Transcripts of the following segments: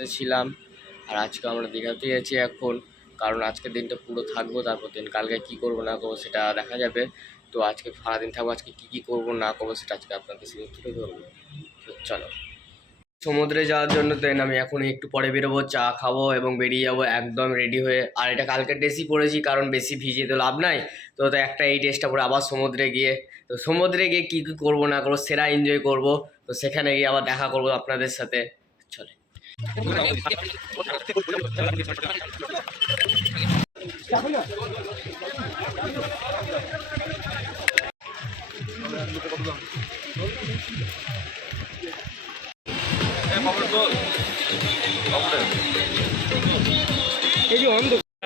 দীঘাতে ছিলাম, আর আজকে আমরা দীঘাতে আছি এখন, কারণ আজকের দিনটা পুরো থাকবো, তারপর দিন কালকে কী করবো না করবো সেটা দেখা যাবে। তো আজকে সারাদিন থাকবো, আজকে কী করবো না করবো সেটা আজকে আপনাদের সাথে তুলে ধরবো। তো চলো সমুদ্রে যাওয়ার জন্য দেন আমি এখন একটু পরে বেরোবো, চা খাবো এবং বেরিয়ে যাবো একদম রেডি হয়ে। আর এটা কালকের ড্রেসই পরেছি, কারণ বেশি ভিজে তো লাভ নাই, তো একটা এই ড্রেসটা পরে আবার সমুদ্রে গিয়ে, তো সমুদ্রে গিয়ে কী কী করবো না করবো সেরা এনজয় করবো। তো সেখানে গিয়ে আবার দেখা করবো আপনাদের সাথে। চলে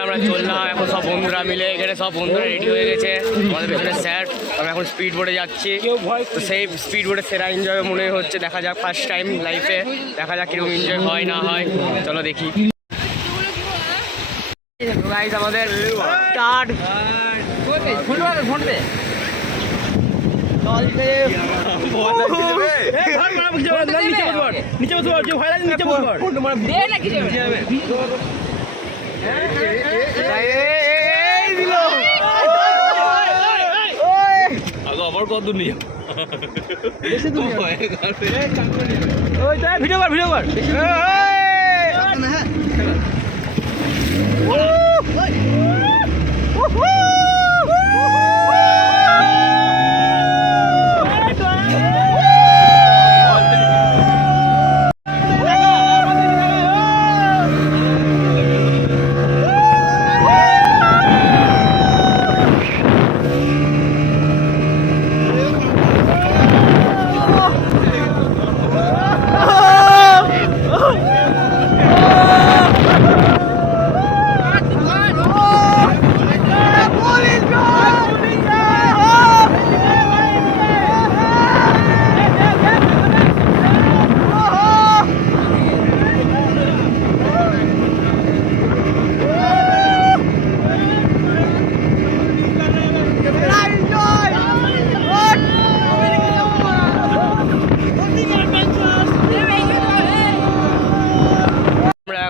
আমরা চললাম এখন সব বন্ধুরা মিলে, এখানে সব বন্ধুরা রেডি হয়ে গেছে, আমাদের পেছনে স্যার। আমরা এখন স্পিড বোটে যাচ্ছি, তো সেই স্পিড বোটে সেরা এনজয় মনে হচ্ছে। দেখা যাক, ফার্স্ট টাইম লাইফে, দেখা যাক কিরকম এনজয় হয় না হয়। চলো দেখি গাইস, আমাদের স্টার্ট। আবার কত দুনিয়া ভিডিও কর ভিডিও কর।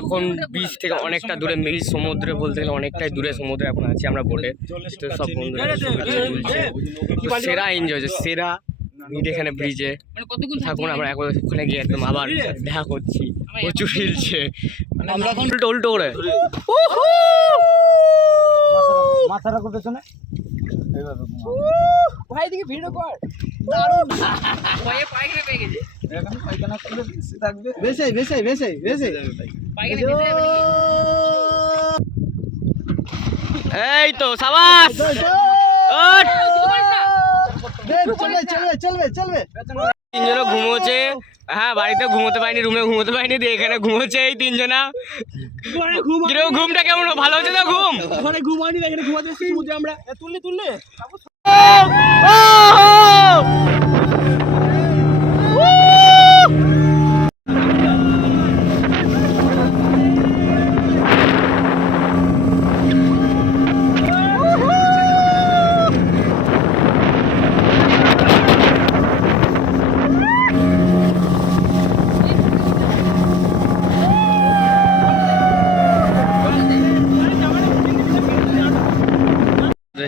এখন বিচ থেকে অনেকটা দূরে, মিরিজ সমুদ্রে বলতে গেলে অনেকটাই দূরে সমুদ্রে এখন আছি আমরা বোটে। তো সব বন্ধুরা তুলছে, সেরা এনজয় হচ্ছে, সেরা এখানে ব্রিজে থাকুন। আমরা এখন ওখানে গিয়ে একদম আবার দেখা করছি, প্রচুর হিলছে, আমরা এখন উল্টো উল্টো করে মাথাটা করতেছ না ভাই দিকে ভিডিও কর। এই তো সাবাস, তিনজন ঘুমোচ্ছে। হ্যাঁ, বাড়িতে ঘুমোতে পারিনি, রুমে ঘুমোতে পারিনি, দিয়ে এখানে ঘুমোচ্ছে এই তিনজনা। ঘুমটা কেমন ভালো হচ্ছে? তো ঘুম ঘুম হয়নি, এখানে ঘুমাতে আমরা তুললে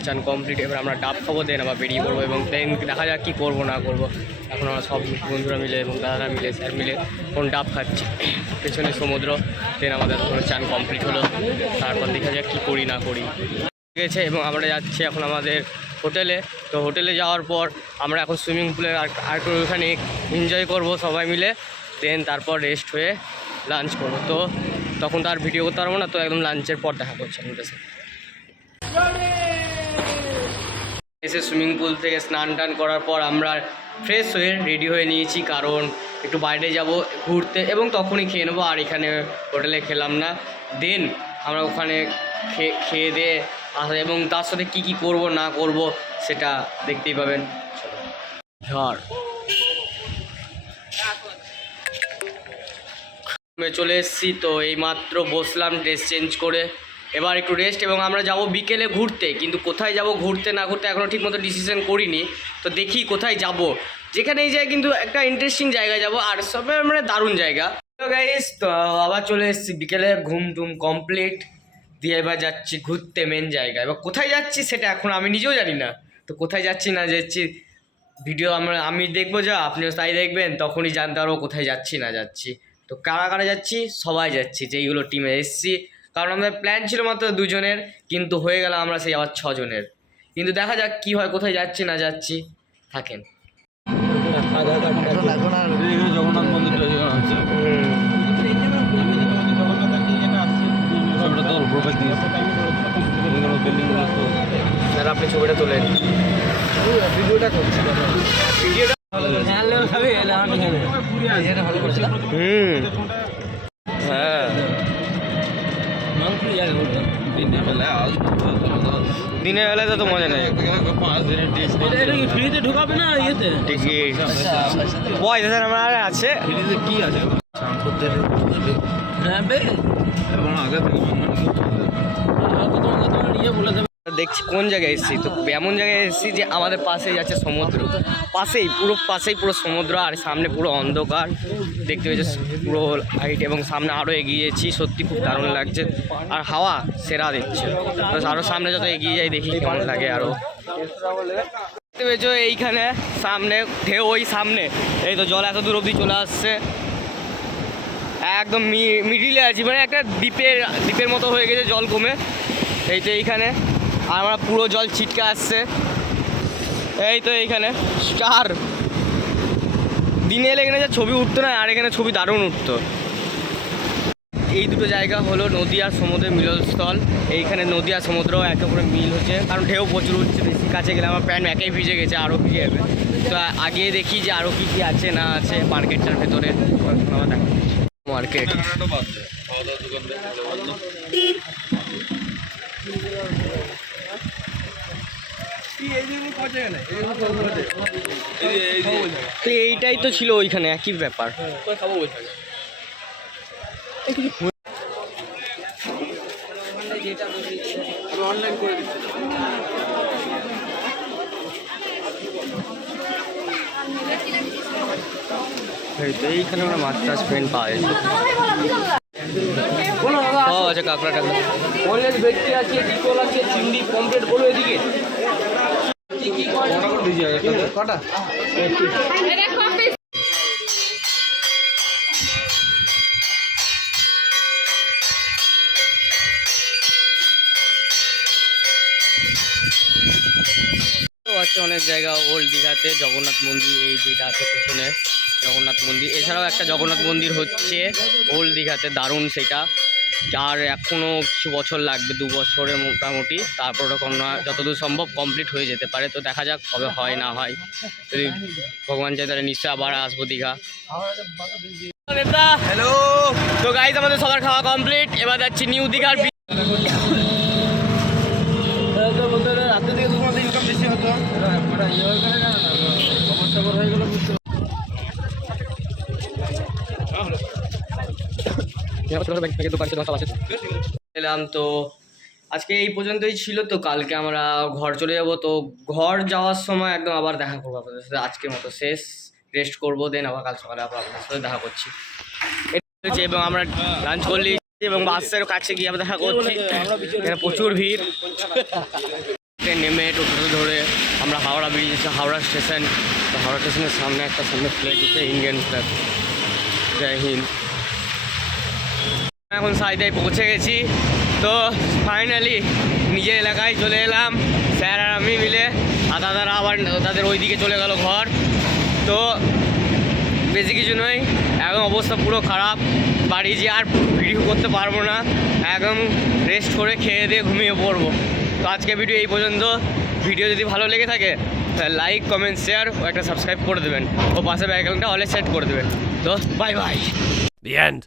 চান কমপ্লিট। এবার আমরা ডাব খাবো, দেন আবার বেরিয়ে পড়বো এবং দেন দেখা যাক কী করবো না করবো। এখন আমরা সব বন্ধুরা মিলে এবং দাদারা মিলে, স্যার মিলে কোন ডাব খাচ্ছি, পেছনে সমুদ্র। দেন আমাদের চান কমপ্লিট হলো, তারপর দেখা যাক কী করি না করি ঠিক আছে। এবং আমরা যাচ্ছি এখন আমাদের হোটেলে। তো হোটেলে যাওয়ার পর আমরা এখন সুইমিং পুলে আর ওখানে এনজয় করবো সবাই মিলে, দেন তারপর রেস্ট হয়ে লাঞ্চ করবো। তো তখন তো আর ভিডিও করতে পারবো না, তো একদম লাঞ্চের পর দেখা করছি আমাদের সাথে। এসে সুইমিং পুল থেকে স্নান টান করার পর আমরা ফ্রেশ হয়ে রেডি হয়ে নিয়েছি, কারণ একটু বাইরে যাব ঘুরতে এবং তখনই খেয়ে নেবো। আর এখানে হোটেলে খেলাম না, দেন আমরা ওখানে খেয়ে দিয়ে আসা এবং তার সাথে কী কী করবো না করব সেটা দেখতেই পাবেন। ঝড় চলে এসেছি, তো এই মাত্র বসলাম ড্রেস চেঞ্জ করে, এবার একটু রেস্ট এবং আমরা যাব বিকেলে ঘুরতে। কিন্তু কোথায় যাব ঘুরতে না ঘুরতে এখনও ঠিকমতো ডিসিশন করিনি, তো দেখি কোথায় যাব। যেখানেই যাই কিন্তু একটা ইন্টারেস্টিং জায়গায় যাব, আর সবে মানে দারুণ জায়গা। তো গাইস, তো আবার চলে এসেছি বিকেলে, ঘুম টুম কমপ্লিট দিয়ে এবার যাচ্ছি ঘুরতে মেন জায়গায়। এবার কোথায় যাচ্ছি সেটা এখন আমি নিজেও জানি না, তো কোথায় যাচ্ছি না যাচ্ছি ভিডিও আমি দেখবো, যা আপনিও তাই দেখবেন, তখনই জানতে পারবো কোথায় যাচ্ছি না যাচ্ছি। তো কারা কারা যাচ্ছি, সবাই যাচ্ছি যেইগুলো টিমে এসেছি, কারণ আমাদের প্ল্যান ছিল মাত্র 2 জনের, কিন্তু হয়ে গেল আমরা সেই আবার 6 জনের। কিন্তু দেখা যাক কি হয়, কোথায় যাচ্ছি না যাচ্ছি, থাকেন। এখন আর জগন্নাথ মন্দিরটা আছে ছবিটা তো গ্রুপে দিয়েছে আর আপনি ছবিটা তোলেন, ভিডিওটা করছি ভিডিওটা হ্যাঁ দিনের বেলায় তো মজা নেই। ফ্রিতে ঢুকাবে না ইয়েতে টিকিট পয়সা স্যার আমার আছে, ফ্রিতে কি আছে দেখছি কোন জায়গায় এসেছি। তো এমন জায়গায় এসেছি যে আমাদের পাশেই যাচ্ছে সমুদ্র, পাশেই পুরো সমুদ্র, আর সামনে পুরো অন্ধকার দেখতে পেয়েছে পুরো হাইট, এবং সামনে আরও এগিয়েছি, সত্যি খুব দারুণ লাগছে, আর হাওয়া সেরা দিচ্ছে। আরও সামনে যত এগিয়ে যাই দেখি কেমন লাগে আরও। দেখতে পেয়েছো এইখানে সামনে ঢেউ, ওই সামনে এই তো জল এত দূর অবধি চলে আসছে, একদম মিডিলে আছি, মানে একটা দ্বীপের মতো হয়ে গেছে জল কমে। এই তো এইখানে আর আমরা পুরো জল ছিটকে আসছে, এই তো এইখানে স্টার দিনে এলে এখানে যা ছবি উঠতো না, আর এখানে ছবি দারুণ উঠতো। এই দুটো জায়গা হলো নদী আর সমুদ্রের মিলনস্থল। এইখানে নদী আর সমুদ্র একে অপরে মিল হচ্ছে, কারণ ঢেউ প্রচুর উঠছে, বেশি কাছে গেলে আমার প্যান্ট একেই ভিজে গেছে, আরও ভিজে যাবে। তো আগে দেখি যে আরও কী কী আছে না আছে মার্কেটটার ভেতরে, আমার দেখা মার্কেট। তো এইটাই তো ছিল ওইখানে একই ব্যাপার। এইখানে আমরা মাছ টাছ পেন পাওয়া যায়, আছে কাঁকড়া টাকড়া, অনেক ব্যক্তি আছে, চিতল আছে, চিংড়ি পমপ্লেট বলো এদিকে কটা। আছে অনেক জায়গা, ওল্ড দীঘাতে জগন্নাথ মন্দির, এই যেটা আছে পেছনে জগন্নাথ মন্দির, এছাড়াও একটা জগন্নাথ মন্দির হচ্ছে ওল্ড দীঘাতে, দারুণ সেটা। আর এখনও কিছু বছর লাগবে, 2 বছরের মোটামুটি, তারপর ওরকম না যতদূর সম্ভব কমপ্লিট হয়ে যেতে পারে। তো দেখা যাক কবে হয় না হয়, যদি ভগবান চাই তাহলে নিশ্চয়ই আবার আসবো দীঘা। হ্যালো, তো গাইজ আমাদের সবার খাওয়া কমপ্লিট, এবার যাচ্ছি নিউ দীঘার। রাতের দিকে তোমাদের ইনকাম বেশি হতো, হয়ে গেল এলাম। তো আজকে এই পর্যন্তই ছিল, তো কালকে আমরা ঘর চলে যাব। তো ঘর যাওয়ার সময় একদম আবার দেখা করবো আপনাদের সাথে, আজকের মতো শেষ, রেস্ট করবো, দেন আবার কাল সকালে আবার আপনাদের সাথে দেখা করছি। এবং আমরা লাঞ্চ করলি এবং বাসের কাছে গিয়ে আমরা দেখা করছি, এখানে প্রচুর ভিড়। নেমে টোটো ধরে আমরা হাওড়া বেরিয়েছি, হাওড়া স্টেশন। তো হাওড়া স্টেশনের সামনে একটা সুন্দর ফ্ল্যাগ হচ্ছে ইন্ডিয়ান ফ্ল্যাগ। জয় হিন্দ। এখন সাইডে পৌঁছে গেছি, তো ফাইনালি নিজের এলাকায় চলে এলাম, স্যার আর আমি মিলে। আর দাদারা আবার তাদের ওই দিকে চলে গেল ঘর। তো বেশি কিছু নয়, একদম অবস্থা পুরো খারাপ, বাড়ি যেয়ে আর ভিডিও করতে পারবো না, একদম রেস্ট করে খেয়ে দিয়ে ঘুমিয়ে পড়বো। তো আজকে ভিডিও এই পর্যন্ত। ভিডিও যদি ভালো লেগে থাকে তাহলে লাইক কমেন্ট শেয়ার ও একটা সাবস্ক্রাইব করে দেবেন, ও পাশে বেল আইকনটা অলে সেট করে দেবেন। তো বাই বাই। The end.